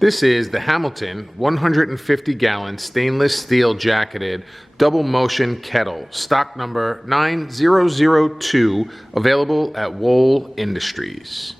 This is the Hamilton 150-gallon stainless steel jacketed double motion kettle, stock number 9002, available at Wohl Industries.